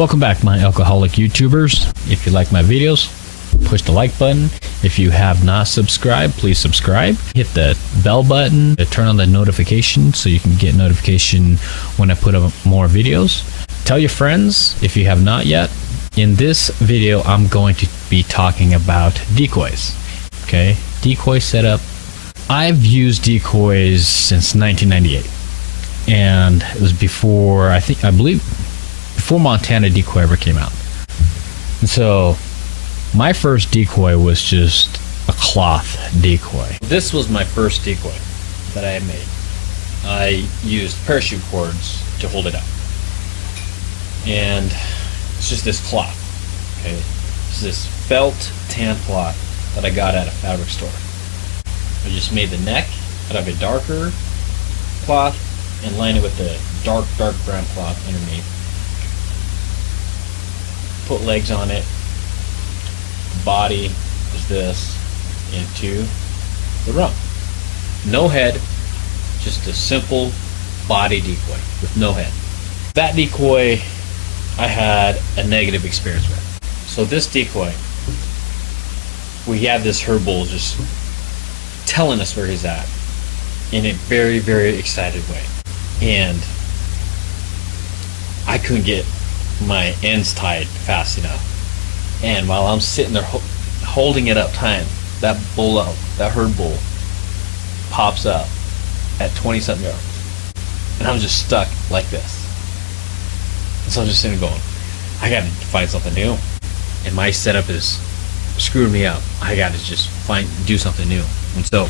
Welcome back, my alcoholic YouTubers. If you like my videos, push the like button. If you have not subscribed, please subscribe. Hit the bell button to turn on the notification so you can get notification when I put up more videos. Tell your friends if you have not yet. In this video, I'm going to be talking about decoys. Okay, decoy setup. I've used decoys since 1998, and it was before I believe before Montana decoy ever came out. And so my first decoy was just a cloth decoy. This was my first decoy that I made. I used parachute cords to hold it up, and it's just this cloth. Okay, it's this felt tan cloth that I got at a fabric store. I just made the neck out of a darker cloth and lined it with the dark brown cloth underneath. Put legs on it. Body is this into the rump. No head, just a simple body decoy with no head. That decoy I had a negative experience with. So this decoy, we have this herd bull just telling us where he's at in a very excited way, and I couldn't get my ends tied fast enough. And while I'm sitting there holding it up tight, that herd bull pops up at 20-something yards, and I'm just stuck like this. And so I'm just sitting there going, I gotta find something new, and my setup is screwing me up. I gotta just do something new. And so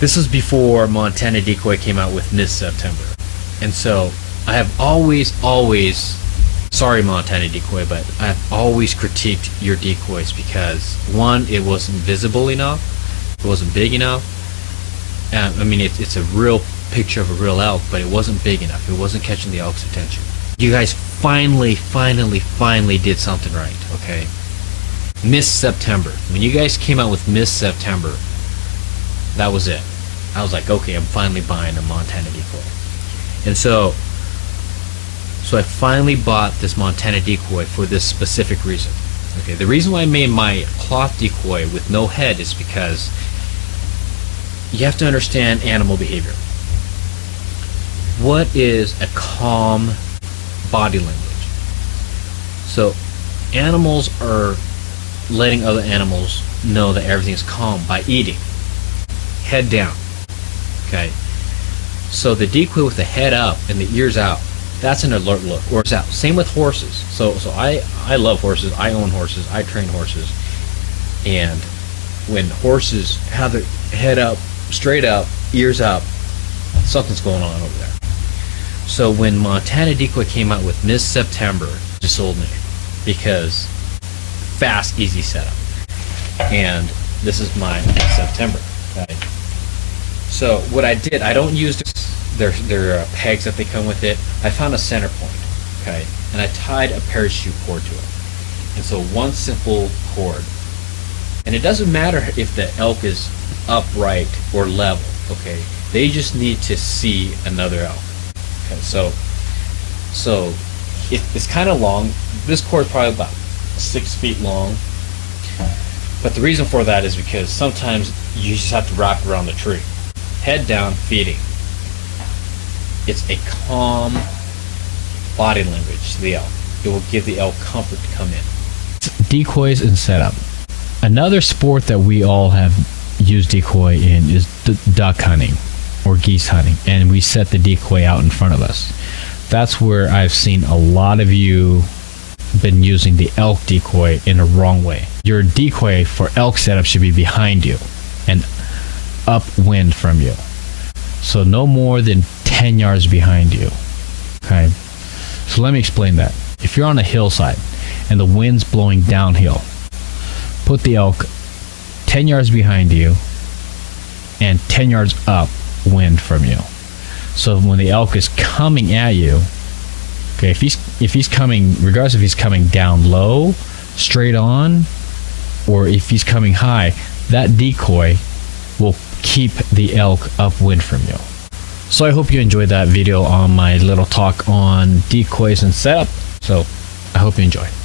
this was before Montana decoy came out with mid-September, and so I have always, sorry Montana decoy, but I've always critiqued your decoys because, one, it wasn't visible enough, it wasn't big enough. I mean, it's a real picture of a real elk, but it wasn't big enough. It wasn't catching the elk's attention. You guys finally did something right. Okay, mid-September, when you guys came out with mid-September, that was it. I was like, okay, I'm finally buying a Montana decoy. And so I finally bought this Montana decoy for this specific reason. Okay, the reason why I made my cloth decoy with no head is because you have to understand animal behavior. What is a calm body language? So animals are letting other animals know that everything is calm by eating. Head down. Okay, so the decoy with the head up and the ears out, that's an alert look, or it's out. Same with horses. So I love horses. I own horses. I train horses. And when horses have their head up, straight up, ears up, something's going on over there. So when Montana decoy came out with mid-September, it just sold me, because fast, easy setup. And this is my mid-September. Okay. So what I did, I don't use their pegs that they come with it. I found a center point, okay, and I tied a parachute cord to it. And so one simple cord, and it doesn't matter if the elk is upright or level. Okay, they just need to see another elk. Okay, so it's kind of long. This cord is probably about 6 feet long. But the reason for that is because sometimes you just have to wrap it around the tree. Head down, feeding. It's a calm body language to the elk. It will give the elk comfort to come in. Decoys and setup. Another sport that we all have used decoy in is duck hunting or geese hunting, and we set the decoy out in front of us. That's where I've seen a lot of you been using the elk decoy in a wrong way. Your decoy for elk setup should be behind you and upwind from you, so no more than 10 yards behind you. Okay, so let me explain that. If you're on a hillside and the wind's blowing downhill, put the elk 10 yards behind you and 10 yards upwind from you. So when the elk is coming at you, okay, if he's coming, regardless if he's coming down low, straight on, or if he's coming high, that decoy will keep the elk upwind from you. So I hope you enjoyed that video on my little talk on decoys and setup. So I hope you enjoy.